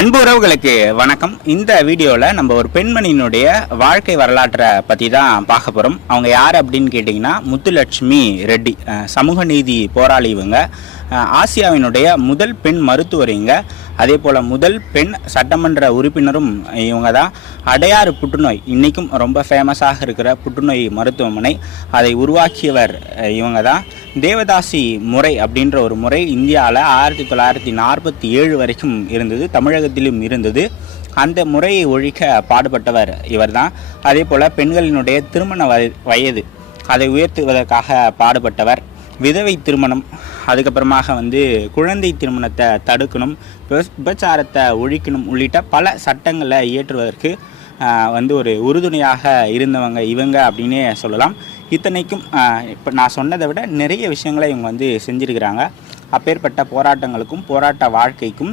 அன்பு உறவுகளுக்கு வணக்கம். இந்த வீடியோவில் நம்ம ஒரு பெண்மணியினுடைய வாழ்க்கை வரலாற்றை பற்றி தான் பார்க்க போகிறோம் அவங்க யார் அப்படின்னு கேட்டிங்கன்னா முத்துலட்சுமி ரெட்டி. சமூக நீதி போராளி இவங்க ஆசியாவினுடைய முதல் பெண் மருத்துவர் இங்கே அதே போல் முதல் பெண் சட்டமன்ற உறுப்பினரும் இவங்க தான் அடையாறு புற்றுநோய் இன்றைக்கும் ரொம்ப ஃபேமஸாக இருக்கிற புற்றுநோய் மருத்துவமனை. அதை உருவாக்கியவர் இவங்க தான் தேவதாசி முறை அப்படின்ற ஒரு முறை இந்தியாவில் ஆயிரத்தி தொள்ளாயிரத்தி நாற்பத்தி ஏழு வரைக்கும் இருந்தது தமிழகத்திலும் இருந்தது. அந்த முறையை ஒழிக்க பாடுபட்டவர் இவர்தான். அதே போல் பெண்களினுடைய திருமண வய- வயது அதை உயர்த்துவதற்காக பாடுபட்டவர் விதவை திருமணம். அதுக்கப்புறமாக வந்து குழந்தை திருமணத்தை தடுக்கணும் விப- விபச்சாரத்தை ஒழிக்கணும் உள்ளிட்ட பல சட்டங்களை இயற்றுவதற்கு வந்து ஒரு உறுதுணையாக இருந்தவங்க இவங்க அப்படின்னே சொல்லலாம். இத்தனைக்கும் இப்போ நான் சொன்னதை விட நிறைய விஷயங்களை இவங்க வந்து செஞ்சுருக்கிறாங்க. அப்பேற்பட்ட போராட்டங்களுக்கும் போராட்ட வாழ்க்கைக்கும்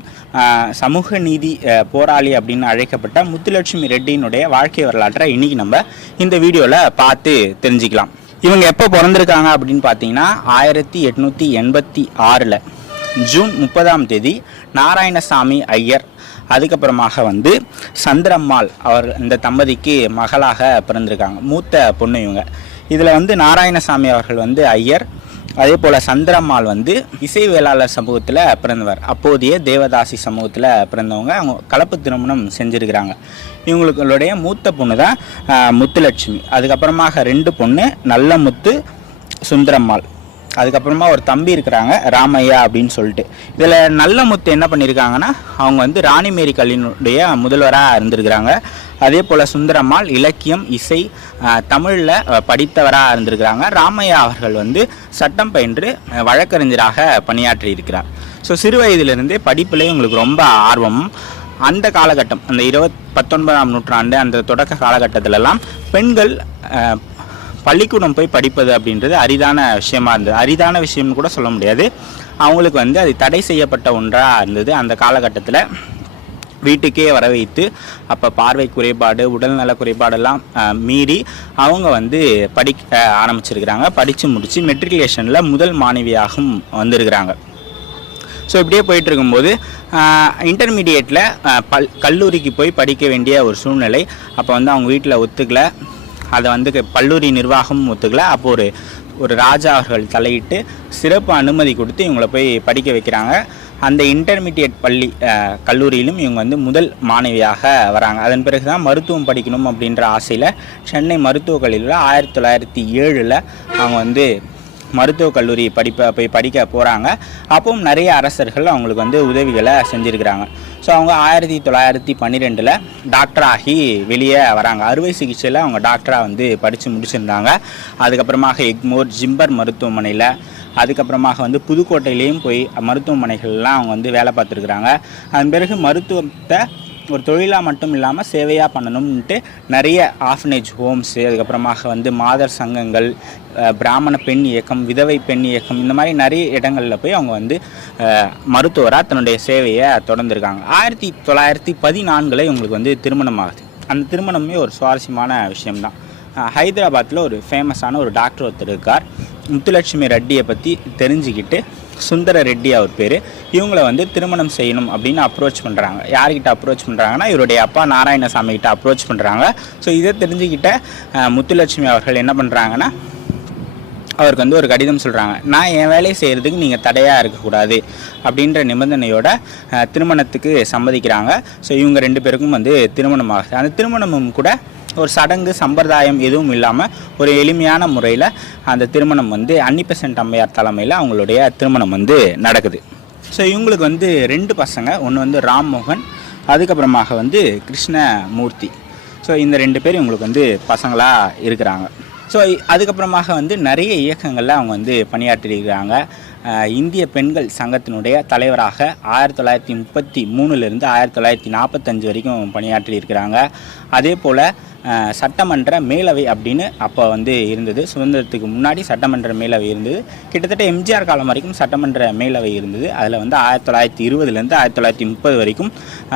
சமூக நீதி போராளி அப்படின்னு அழைக்கப்பட்ட முத்துலட்சுமி ரெட்டியினுடைய வாழ்க்கை வரலாற்றை இன்னைக்கு நம்ம இந்த வீடியோவில் பார்த்து தெரிஞ்சுக்கலாம். இவங்க எப்போ பிறந்திருக்காங்க அப்படின்னு பார்த்தீங்கன்னா ஆயிரத்தி எட்நூற்றி எண்பத்தி ஆறில். ஜூன் முப்பதாம் தேதி நாராயணசாமி ஐயர் அதுக்கப்புறமாக வந்து சந்திரம்மாள் அவர் இந்த தம்பதிக்கு மகளாக பிறந்திருக்காங்க மூத்த பொண்ணு இவங்க. இதில் வந்து நாராயணசாமி அவர்கள் வந்து ஐயர் அதே போல் சந்திரம்மாள் வந்து இசை வேளாளர் சமூகத்தில் பிறந்தவர். அப்போதைய தேவதாசி சமூகத்தில் பிறந்தவங்க. அவங்க கலப்பு திருமணம் செஞ்சுருக்கிறாங்க. இவங்களுடைய மூத்த பொண்ணு தான் முத்துலட்சுமி. அதுக்கப்புறமாக ரெண்டு பொண்ணு நல்ல முத்து சுந்தரம்மாள். அதுக்கப்புறமா ஒரு தம்பி இருக்கிறாங்க ராமையா அப்படின்னு சொல்லிட்டு. இதில் நல்ல முத்து என்ன பண்ணியிருக்காங்கன்னா அவங்க வந்து ராணிமேரி கல்லினுடைய முதல்வராக இருந்திருக்கிறாங்க. அதே போல் சுந்தரம்மாள் இலக்கியம் இசை தமிழில் படித்தவராக இருந்திருக்கிறாங்க. ராமையா அவர்கள் வந்து சட்டம் பயின்று வழக்கறிஞராக பணியாற்றி இருக்கிறார் ஸோ சிறு வயதிலிருந்தே படிப்பில் இவங்களுக்கு ரொம்ப ஆர்வம். அந்த காலகட்டம் அந்த இருபத் பத்தொன்பதாம் நூற்றாண்டு அந்த தொடக்க காலகட்டத்திலலாம் பெண்கள் பள்ளிக்கூடம் போய் படிப்பது அப்படின்றது அரிதான விஷயமா இருந்தது. அரிதான விஷயம்னு கூட சொல்ல முடியாது. அவங்களுக்கு வந்து அது தடை செய்யப்பட்ட ஒன்றாக இருந்தது. அந்த காலகட்டத்தில் வீட்டுக்கே வர வைத்து அப்போ பார்வை குறைபாடு உடல்நல குறைபாடெல்லாம் மீறி அவங்க வந்து படிக்க ஆரம்பிச்சிருக்கிறாங்க. படித்து முடித்து மெட்ரிகுலேஷனில் முதல் மாணவியாகவும் வந்திருக்கிறாங்க. ஸோ இப்படியே போயிட்டு இருக்கும்போது இன்டர்மீடியேட்டில் பல் கல்லூரிக்கு போய் படிக்க வேண்டிய ஒரு சூழ்நிலை. அப்போ வந்து அவங்க வீட்டில் ஒத்துக்கல. அதை வந்து க- கல்லூரி நிர்வாகமும் ஒத்துக்கல. அப்போ ஒரு ஒரு ராஜா அவர்கள் தலையிட்டு சிறப்பு அனுமதி கொடுத்து இவங்களை போய் படிக்க வைக்கிறாங்க. அந்த இன்டர்மீடியட் பள்ளி கல்லூரியிலும் இவங்க வந்து முதல் மாணவியாக வராங்க. அதன் பிறகு தான் மருத்துவம் படிக்கணும் அப்படின்ற ஆசையில் சென்னை மருத்துவக் கல்லூரியில் ஆயிரத்தி தொள்ளாயிரத்தி ஏழில் அவங்க வந்து மருத்துவக் கல்லூரி படிப்பை போய் படிக்க போகிறாங்க அப்பவும் நிறைய அரசர்கள் அவங்களுக்கு வந்து உதவிகளை செஞ்சுருக்கிறாங்க. ஸோ அவங்க ஆயிரத்தி தொள்ளாயிரத்தி பன்னிரெண்டில் டாக்டராகி வெளியே வராங்க. அறுவை சிகிச்சையில் அவங்க டாக்டராக வந்து படித்து முடிச்சிருந்தாங்க. அதுக்கப்புறமாக எக்மோர் ஜிம்பர் மருத்துவமனையில் அதுக்கப்புறமாக வந்து புதுக்கோட்டையிலையும் போய் மருத்துவமனைகள்லாம் அவங்க வந்து வேலை பார்த்துருக்குறாங்க. அதன் பிறகு மருத்துவத்தை ஒரு தொழிலாக மட்டும் இல்லாமல் சேவையாக பண்ணணும்ன்ட்டு நிறைய ஆஃபனேஜ் ஹோம்ஸு அதுக்கப்புறமாக வந்து மாதர் சங்கங்கள் பிராமண பெண் இயக்கம் விதவை பெண் இயக்கம் இந்த மாதிரி நிறைய இடங்களில் போய் அவங்க வந்து மருத்துவராக தன்னுடைய சேவையை தொடர்ந்துருக்காங்க. ஆயிரத்தி தொள்ளாயிரத்தி பதினான்கில் இவங்களுக்கு வந்து திருமணம் ஆகுது அந்த திருமணமே ஒரு சுவாரஸ்யமான விஷயம்தான். ஹைதராபாத்தில் ஒரு ஃபேமஸான ஒரு டாக்டர் ஒருத்தர் இருக்கார். முத்துலட்சுமி ரெட்டியை பற்றி தெரிஞ்சுக்கிட்டு சுந்தர ரெட்டி அவர் பேர். இவங்கள வந்து திருமணம் செய்யணும் அப்படின்னு அப்ரோச் பண்ணுறாங்க யார்கிட்ட அப்ரோச் பண்ணுறாங்கன்னா இவருடைய அப்பா நாராயணசாமி கிட்ட அப்ரோச் பண்ணுறாங்க ஸோ இதை தெரிஞ்சுக்கிட்ட முத்துலட்சுமி அவர்கள் என்ன பண்ணுறாங்கன்னா அவருக்கு வந்து ஒரு கடிதம் சொல்கிறாங்க நான் என் வேலையை செய்கிறதுக்கு நீங்கள் தடையாக இருக்கக்கூடாது அப்படின்ற நிபந்தனையோட திருமணத்துக்கு சம்மதிக்கிறாங்க. ஸோ இவங்க ரெண்டு பேருக்கும் வந்து திருமணம் ஆகுது அந்த திருமணமும் கூட ஒரு சடங்கு சம்பிரதாயம் எதுவும் இல்லாமல் ஒரு எளிமையான முறையில் அந்த திருமணம் வந்து அன்னிபெசன்ட் அம்மையார் தலைமையில் அவங்களுடைய திருமணம் வந்து நடக்குது. ஸோ இவங்களுக்கு வந்து ரெண்டு பசங்க. ஒன்று வந்து ராம்மோகன் அதுக்கப்புறமாக வந்து கிருஷ்ணமூர்த்தி. ஸோ இந்த ரெண்டு பேர் இவங்களுக்கு வந்து பசங்களாக இருக்கிறாங்க. ஸோ அதுக்கப்புறமாக வந்து நிறைய இயக்கங்களில் அவங்க வந்து பணியாற்றிருக்கிறாங்க இந்திய பெண்கள் சங்கத்தினுடைய தலைவராக ஆயிரத்தி தொள்ளாயிரத்தி முப்பத்தி மூணுலேருந்து ஆயிரத்தி தொள்ளாயிரத்தி நாற்பத்தஞ்சு வரைக்கும் பணியாற்றி இருக்கிறாங்க. அதே போல் சட்டமன்ற மேலவை அப்படின்னு அப்போ வந்து இருந்தது. சுதந்திரத்துக்கு முன்னாடி சட்டமன்ற மேலவை இருந்தது. கிட்டத்தட்ட எம்ஜிஆர் காலம் வரைக்கும் சட்டமன்ற மேலவை இருந்தது. அதில் வந்து ஆயிரத்தி தொள்ளாயிரத்தி இருபதுலேருந்து ஆயிரத்தி தொள்ளாயிரத்தி முப்பது வரைக்கும்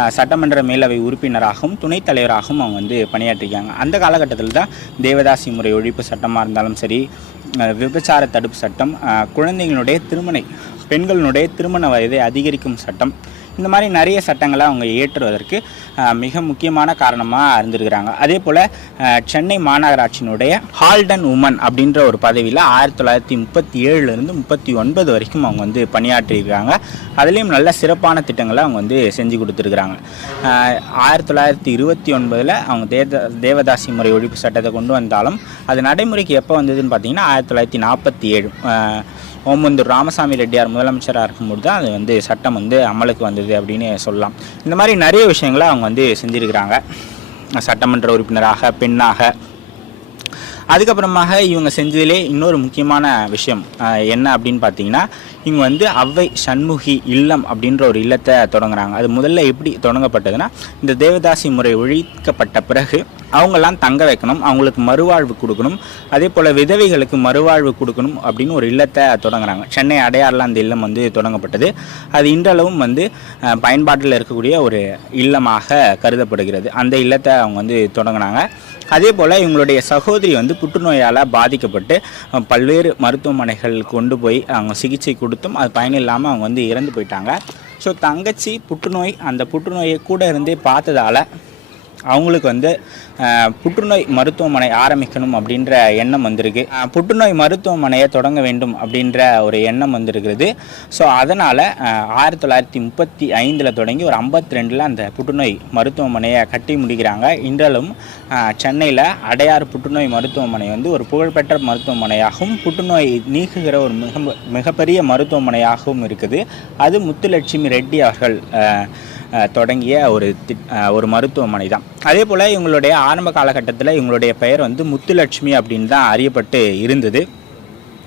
சட்டமன்ற மேலவை உறுப்பினராகவும் துணைத் தலைவராகவும் அவங்க வந்து பணியாற்றிருக்காங்க. அந்த காலகட்டத்தில் தான் தேவதாசி முறை ஒழிப்பு சட்டமாக இருந்தாலும் சரி விபச்சார தடுப்பு சட்டம் அஹ், குழந்தைகளுடைய திருமணை பெண்களுடைய திருமண வயதை அதிகரிக்கும் சட்டம். இந்த மாதிரி நிறைய சட்டங்களை அவங்க ஏற்றுவதற்கு மிக முக்கியமான காரணமாக இருந்திருக்கிறாங்க. அதே போல் சென்னை மாநகராட்சியினுடைய ஹால்டன் உமன் அப்படின்ற ஒரு பதவியில் ஆயிரத்தி தொள்ளாயிரத்தி முப்பத்தி ஏழுலேருந்து முப்பத்தி ஒன்பது வரைக்கும் அவங்க வந்து பணியாற்றியிருக்காங்க. அதுலேயும் நல்ல சிறப்பான திட்டங்களை அவங்க வந்து செஞ்சு கொடுத்துருக்குறாங்க. ஆயிரத்தி தொள்ளாயிரத்தி இருபத்தி ஒன்பதில் அவங்க தேத தேவதாசி முறை ஒழிப்பு சட்டத்தை கொண்டு வந்தாலும் அது நடைமுறைக்கு எப்போ வந்ததுன்னு பார்த்தீங்கன்னா ஆயிரத்தி தொள்ளாயிரத்தி நாற்பத்தி ஏழு ஓமந்தூர் ராமசாமி ரெட்டியார் முதலமைச்சராக இருக்கும்போது தான் அது வந்து சட்டம் வந்து அமலுக்கு வந்தது அப்படின்னு சொல்லலாம். இந்த மாதிரி நிறைய விஷயங்களை அவங்க வந்து செஞ்சுருக்கிறாங்க. சட்டமன்ற உறுப்பினராக பெண்ணாக. அதுக்கப்புறமாக இவங்க செஞ்சதிலே இன்னொரு முக்கியமான விஷயம் என்ன அப்படின்னு பார்த்தீங்கன்னா இவங்க வந்து அவ்வை சண்முகி இல்லம் அப்படின்ற ஒரு இல்லத்தை தொடங்குறாங்க. அது முதல்ல எப்படி தொடங்கப்பட்டதுன்னா இந்த தேவதாசி முறை ஒழிக்கப்பட்ட பிறகு அவங்கெல்லாம் தங்க வைக்கணும் அவங்களுக்கு மறுவாழ்வு கொடுக்கணும். அதே போல் விதவைகளுக்கு மறுவாழ்வு கொடுக்கணும் அப்படின்னு ஒரு இல்லத்தை தொடங்குறாங்க. சென்னை அடையாறில் அந்த இல்லம் வந்து தொடங்கப்பட்டது. அது இன்றளவும் வந்து பயன்பாட்டில் இருக்கக்கூடிய ஒரு இல்லமாக கருதப்படுகிறது. அந்த இல்லத்தை அவங்க வந்து தொடங்கினாங்க. அதே போல் இவங்களுடைய சகோதரி வந்து புற்றுநோயால் பாதிக்கப்பட்டு பல்வேறு மருத்துவமனைகள் கொண்டு போய் அவங்க சிகிச்சை கொடுத்தும் அது பயனில்லாமல் அவங்க வந்து இறந்து போயிட்டாங்க. ஸோ தங்கச்சி புற்றுநோய் அந்த புற்றுநோயை கூட இருந்தே பார்த்ததால அவங்களுக்கு வந்து புற்றுநோய் மருத்துவமனை ஆரம்பிக்கணும் அப்படின்ற எண்ணம் வந்திருக்கு. புற்றுநோய் மருத்துவமனையை தொடங்க வேண்டும் அப்படின்ற ஒரு எண்ணம் வந்திருக்கிறது. ஸோ அதனால் ஆயிரத்தி தொள்ளாயிரத்தி முப்பத்தி ஐந்தில் தொடங்கி ஒரு ஐம்பத்தி ரெண்டில் அந்த புற்றுநோய் மருத்துவமனையை கட்டி முடிக்கிறாங்க. இன்றளவும் சென்னையில் அடையாறு புற்றுநோய் மருத்துவமனை வந்து ஒரு புகழ்பெற்ற மருத்துவமனையாகவும் புற்றுநோய் நீக்குகிற ஒரு மிக மிகப்பெரிய மருத்துவமனையாகவும் இருக்குது. அது முத்துலட்சுமி ரெட்டி அவர்கள் தொடங்கிய ஒரு தி ஒரு மருத்துவமனை தான். அதே போல் இவங்களுடைய ஆரம்ப காலகட்டத்தில் இவங்களுடைய பெயர் வந்து முத்துலட்சுமி அப்படின்னு தான் அறியப்பட்டு இருந்தது.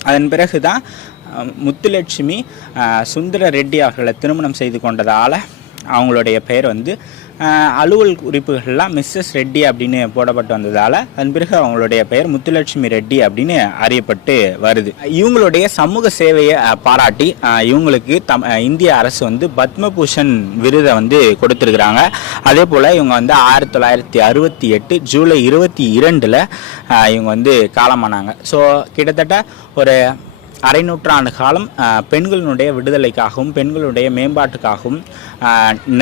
அதன் பிறகு தான் முத்துலட்சுமி சுந்தர ரெட்டி அவர்களை திருமணம் செய்து கொண்டதால் அவங்களுடைய பெயர் வந்து அலுவல் குறிப்புகள்லாம் மிஸ்ஸஸ் ரெட்டி அப்படின்னு போடப்பட்டு வந்ததால் அதன் பிறகு அவங்களுடைய பெயர் முத்துலட்சுமி ரெட்டி அப்படின்னு அறியப்பட்டு வருது. இவங்களுடைய சமூக சேவையை பாராட்டி இவங்களுக்கு தம் இந்திய அரசு வந்து பத்மபூஷன் விருதை வந்து கொடுத்துருக்குறாங்க. அதே போல் இவங்க வந்து ஆயிரத்தி தொள்ளாயிரத்தி அறுபத்தி எட்டு ஜூலை இருபத்தி இரண்டில் இவங்க வந்து காலமானாங்க. ஸோ கிட்டத்தட்ட ஒரு அரை நூற்றாண்டு காலம் பெண்களினுடைய விடுதலைக்காகவும் பெண்களுடைய மேம்பாட்டுக்காகவும்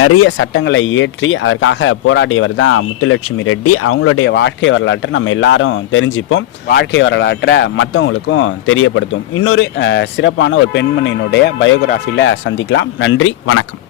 நிறைய சட்டங்களை இயற்றி அதற்காக போராடியவர் தான் முத்துலட்சுமி ரெட்டி. அவங்களுடைய வாழ்க்கை வரலாற்றை நம்ம எல்லாரும் தெரிஞ்சுப்போம். வாழ்க்கை வரலாற்றை மற்றவங்களுக்கும் தெரியப்படுத்தும் இன்னொரு சிறப்பான ஒரு பெண்மணியினுடைய பயோகிராஃபியில் சந்திக்கலாம். நன்றி வணக்கம்.